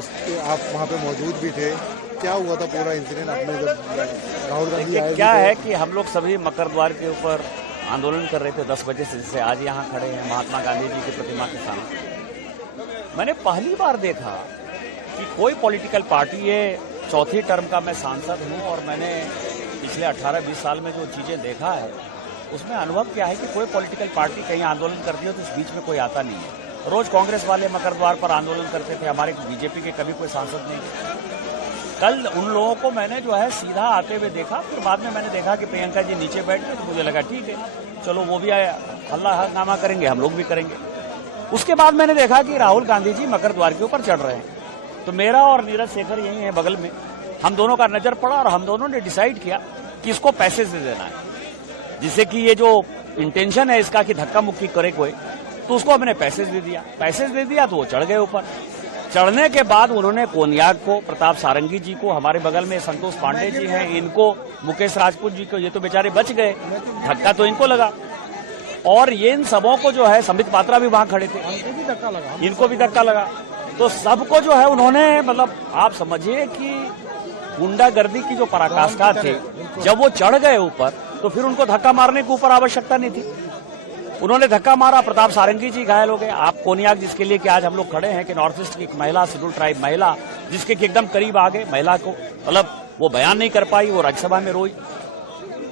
आप वहाँ पे मौजूद भी थे, क्या हुआ था पूरा इंसिडेंट आपने जब राहुल गांधी आए? क्या है कि हम लोग सभी मकर द्वार के ऊपर आंदोलन कर रहे थे 10 बजे से, जैसे आज यहाँ खड़े हैं महात्मा गांधी जी की प्रतिमा के सामने। मैंने पहली बार देखा कि कोई पॉलिटिकल पार्टी, ये चौथी टर्म का मैं सांसद हूँ और मैंने पिछले 18-20 साल में जो चीजें देखा है उसमें अनुभव क्या है कि कोई पॉलिटिकल पार्टी कहीं आंदोलन करती है तो इस बीच में कोई आता नहीं है। रोज कांग्रेस वाले मकर द्वार पर आंदोलन करते थे, हमारे बीजेपी के कभी कोई सांसद नहीं थे। कल उन लोगों को मैंने जो है सीधा आते हुए देखा, फिर बाद में मैंने देखा कि प्रियंका जी नीचे बैठ गए, तो मुझे लगा ठीक है चलो वो भी हल्ला हंगामा करेंगे, हम लोग भी करेंगे। उसके बाद मैंने देखा कि राहुल गांधी जी मकर द्वार के ऊपर चढ़ रहे हैं, तो मेरा और नीरज शेखर यही है बगल में, हम दोनों का नजर पड़ा और हम दोनों ने डिसाइड किया कि इसको पैसे दे देना है, जिससे कि ये जो इंटेंशन है इसका कि धक्का मुक्की करे कोई, तो उसको हमने पैसेज दे दिया। पैसेज दे दिया तो वो चढ़ गए ऊपर। चढ़ने के बाद उन्होंने कोनियाक को, प्रताप सारंगी जी को, हमारे बगल में संतोष पांडे जी हैं, इनको, मुकेश राजपूत जी को, ये तो बेचारे बच गए, धक्का तो इनको लगा। और ये इन सबों को जो है, संबित पात्रा भी वहां खड़े थे, इनको भी धक्का लगा। तो सबको जो है उन्होंने, मतलब आप समझिए कि गुंडागर्दी की जो पराकाष्ठा थी, जब वो चढ़ गए ऊपर तो फिर उनको धक्का मारने की ऊपर आवश्यकता नहीं थी। उन्होंने धक्का मारा, प्रताप सारंगी जी घायल हो गए। आप कोनियाक, जिसके लिए कि आज हम लोग खड़े हैं, कि नॉर्थ ईस्ट की एक महिला, शेड्यूल ट्राइब महिला, जिसके कि एकदम करीब आ गए, महिला को मतलब वो बयान नहीं कर पाई, वो राज्यसभा में रोई।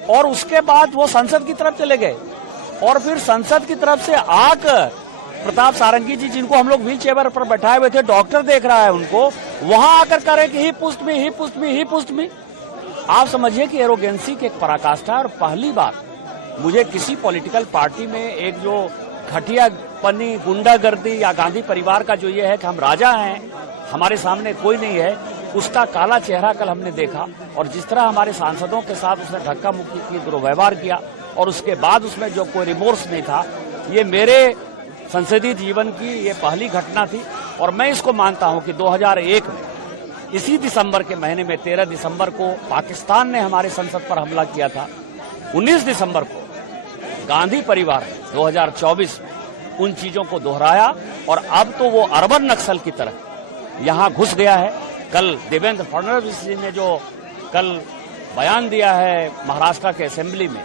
और उसके बाद वो संसद की तरफ चले गए और फिर संसद की तरफ से आकर प्रताप सारंगी जी, जिनको हम लोग व्हील चेयर पर बैठाए हुए थे, डॉक्टर देख रहा है उनको, वहां आकर कह रहे कि ही पुस्ट मी, ही पुस्ट मी, ही पुस्ट मी। आप समझिए कि एरोगेंसी की एक पराकाष्ठा है। और पहली बार मुझे किसी पॉलिटिकल पार्टी में एक जो घटियापनी, गुंडागर्दी या गांधी परिवार का जो ये है कि हम राजा हैं, हमारे सामने कोई नहीं है, उसका काला चेहरा कल हमने देखा। और जिस तरह हमारे सांसदों के साथ उसने धक्का मुक्की की, दुर्व्यवहार किया, और उसके बाद उसमें जो कोई रिमोर्स नहीं था, ये मेरे संसदीय जीवन की ये पहली घटना थी। और मैं इसको मानता हूं कि 2001 में इसी दिसंबर के महीने में 13 दिसंबर को पाकिस्तान ने हमारे संसद पर हमला किया था। 19 दिसंबर को गांधी परिवार ने 2024 में उन चीजों को दोहराया और अब तो वो अर्बन नक्सल की तरह यहां घुस गया है। कल देवेंद्र फडणवीस जी ने जो कल बयान दिया है महाराष्ट्र के असेंबली में,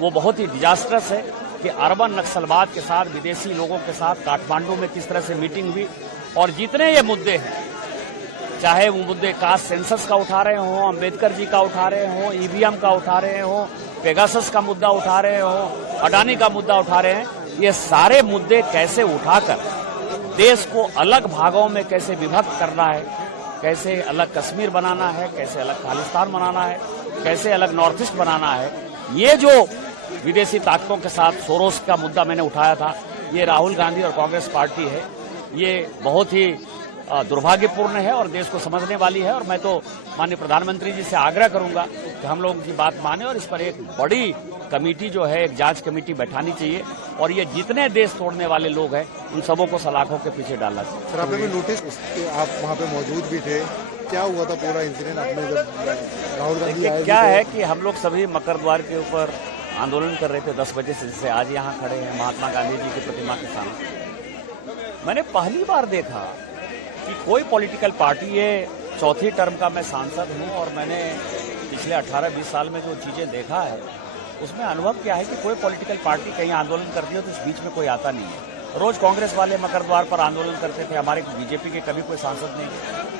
वो बहुत ही डिजास्टरस है कि अर्बन नक्सलवाद के साथ, विदेशी लोगों के साथ काठमांडू में किस तरह से मीटिंग हुई। और जितने ये मुद्दे हैं, चाहे वो मुद्दे कास्ट सेंसस का उठा रहे हों, अंबेडकर जी का उठा रहे हों, ईवीएम का उठा रहे हों, पेगासस का मुद्दा उठा रहे हों, अडानी का मुद्दा उठा रहे हैं, ये सारे मुद्दे कैसे उठाकर देश को अलग भागों में कैसे विभक्त करना है, कैसे अलग कश्मीर बनाना है, कैसे अलग खालिस्तान बनाना है, कैसे अलग नॉर्थ ईस्ट बनाना है, ये जो विदेशी ताकतों के साथ सोरोस का मुद्दा मैंने उठाया था, ये राहुल गांधी और कांग्रेस पार्टी है, ये बहुत ही दुर्भाग्यपूर्ण है और देश को समझने वाली है। और मैं तो माननीय प्रधानमंत्री जी से आग्रह करूंगा कि हम लोगों की बात माने और इस पर एक बड़ी कमेटी जो है, एक जांच कमेटी बैठानी चाहिए और ये जितने देश तोड़ने वाले लोग हैं उन सबों को सलाखों के पीछे डालना चाहिए। सर, आपने नोटिस, आप वहाँ पे मौजूद भी थे, क्या हुआ था पूरा इंसिडेंट आपने जब राहुल गांधी आए? क्या है कि हम लोग सभी मकर द्वार के ऊपर आंदोलन कर रहे थे 10 बजे से, जैसे आज यहाँ खड़े हैं महात्मा गांधी जी की प्रतिमा के सामने। मैंने पहली बार देखा कि कोई पॉलिटिकल पार्टी, ये चौथी टर्म का मैं सांसद हूं और मैंने पिछले 18-20 साल में जो चीजें देखा है उसमें अनुभव क्या है कि कोई पॉलिटिकल पार्टी कहीं आंदोलन करती है तो इस बीच में कोई आता नहीं है। रोज कांग्रेस वाले मकर द्वार पर आंदोलन करते थे, हमारे बीजेपी के कभी कोई सांसद नहीं थे।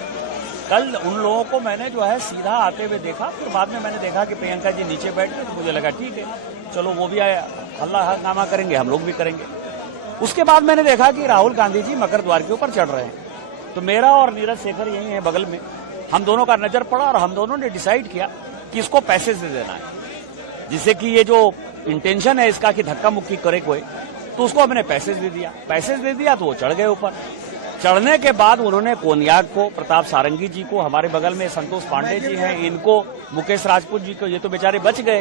कल उन लोगों को मैंने जो है सीधा आते हुए देखा, फिर बाद में मैंने देखा कि प्रियंका जी नीचे बैठ गए, तो मुझे लगा ठीक है चलो वो भी हल्ला हंगामा करेंगे, हम लोग भी करेंगे। उसके बाद मैंने देखा कि राहुल गांधी जी मकर द्वार के ऊपर चढ़ रहे हैं, तो मेरा और नीरज शेखर यही है बगल में, हम दोनों का नजर पड़ा और हम दोनों ने डिसाइड किया कि इसको पैसेज दे देना है, जिससे कि ये जो इंटेंशन है इसका कि धक्का मुक्की करे कोई, तो उसको हमने पैसेज दे दिया। पैसेज दे दिया तो वो चढ़ गए ऊपर। चढ़ने के बाद उन्होंने कोनियाक को, प्रताप सारंगी जी को, हमारे बगल में संतोष पांडे जी हैं, इनको, मुकेश राजपूत जी को, ये तो बेचारे बच गए,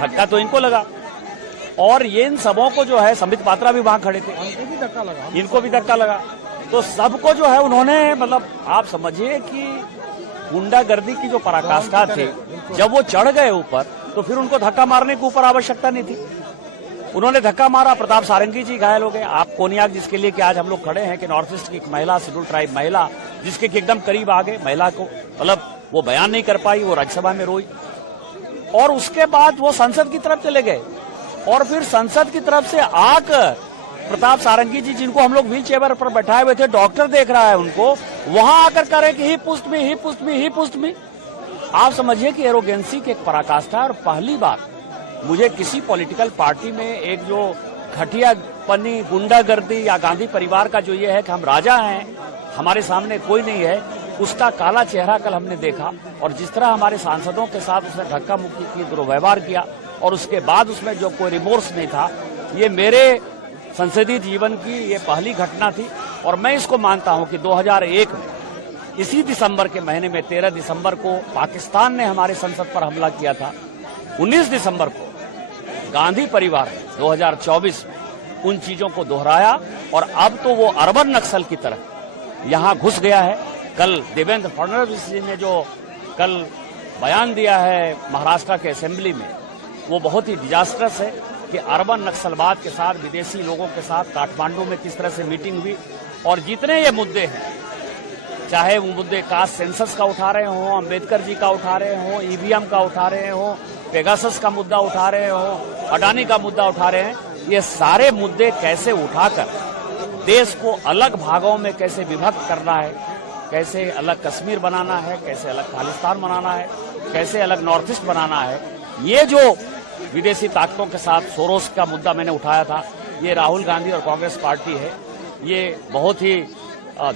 धक्का तो इनको लगा। और ये इन सबों को जो है, संबित पात्रा भी वहां खड़े थे, इनको भी धक्का लगा। तो सबको जो है उन्होंने, मतलब आप समझिए कि गुंडागर्दी की जो पराकाष्ठा थी, जब वो चढ़ गए ऊपर तो फिर उनको धक्का मारने की ऊपर आवश्यकता नहीं थी। उन्होंने धक्का मारा, प्रताप सारंगी जी घायल हो गए। आप कोनियाक जिसके लिए कि आज हम लोग खड़े हैं कि नॉर्थ ईस्ट की एक महिला, शेड्यूल ट्राइब महिला, जिसके कि एकदम करीब आ गए, महिला को मतलब वो बयान नहीं कर पाई, वो राज्यसभा में रोई और उसके बाद वो संसद की तरफ चले गए और फिर संसद की तरफ से आकर प्रताप सारंगी जी, जिनको हम लोग व्हील चेयर पर बैठाए हुए थे, डॉक्टर देख रहा है उनको, वहां आकर कह रहे कि ही पुस्ट मी, ही पुस्ट मी, ही पुस्ट मी। आप समझिए कि एरोगेंसी की एक पराकाष्ठा। और पहली बार मुझे किसी पॉलिटिकल पार्टी में एक जो घटियापनी, गुंडागर्दी या गांधी परिवार का जो ये है कि हम राजा हैं, हमारे सामने कोई नहीं है, उसका काला चेहरा कल हमने देखा। और जिस तरह हमारे सांसदों के साथ उसने धक्का मुक्की की, दुर्व्यवहार किया और उसके बाद उसमें जो कोई रिमोर्स नहीं था, ये मेरे संसदीय जीवन की ये पहली घटना थी। और मैं इसको मानता हूं कि 2001 में इसी दिसंबर के महीने में 13 दिसंबर को पाकिस्तान ने हमारे संसद पर हमला किया था। 19 दिसंबर को गांधी परिवार ने 2024 में उन चीजों को दोहराया और अब तो वो अर्बन नक्सल की तरह यहां घुस गया है। कल देवेंद्र फडणवीस जी ने जो कल बयान दिया है महाराष्ट्र के असेंबली में, वो बहुत ही डिजास्टरस है कि अर्बन नक्सलवाद के साथ, विदेशी लोगों के साथ काठमांडू में किस तरह से मीटिंग हुई। और जितने ये मुद्दे हैं, चाहे वो मुद्दे कास्ट सेंसस का उठा रहे हों, अंबेडकर जी का उठा रहे हों, ईवीएम का उठा रहे हों, पेगासस का मुद्दा उठा रहे हों, अडानी का मुद्दा उठा रहे हैं, ये सारे मुद्दे कैसे उठाकर देश को अलग भागों में कैसे विभक्त करना है, कैसे अलग कश्मीर बनाना है, कैसे अलग खालिस्तान बनाना है, कैसे अलग नॉर्थ ईस्ट बनाना है, ये जो विदेशी ताकतों के साथ सोरोस का मुद्दा मैंने उठाया था, ये राहुल गांधी और कांग्रेस पार्टी है, ये बहुत ही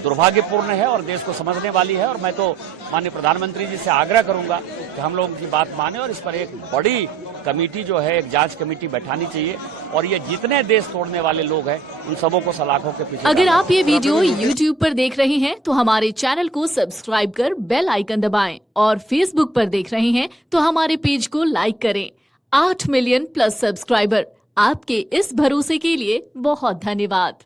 दुर्भाग्यपूर्ण है और देश को समझने वाली है। और मैं तो माननीय प्रधानमंत्री जी से आग्रह करूंगा कि हम लोग की बात माने और इस पर एक बड़ी कमेटी जो है, एक जांच कमेटी बैठानी चाहिए और ये जितने देश तोड़ने वाले लोग हैं उन सबों को सलाखों के पीछे। अगर आप ये वीडियो YouTube पर देख रहे हैं तो हमारे चैनल को सब्सक्राइब कर बेल आइकन दबाएं और Facebook पर देख रहे हैं तो हमारे पेज को लाइक करें। 8 मिलियन प्लस सब्सक्राइबर, आपके इस भरोसे के लिए बहुत धन्यवाद।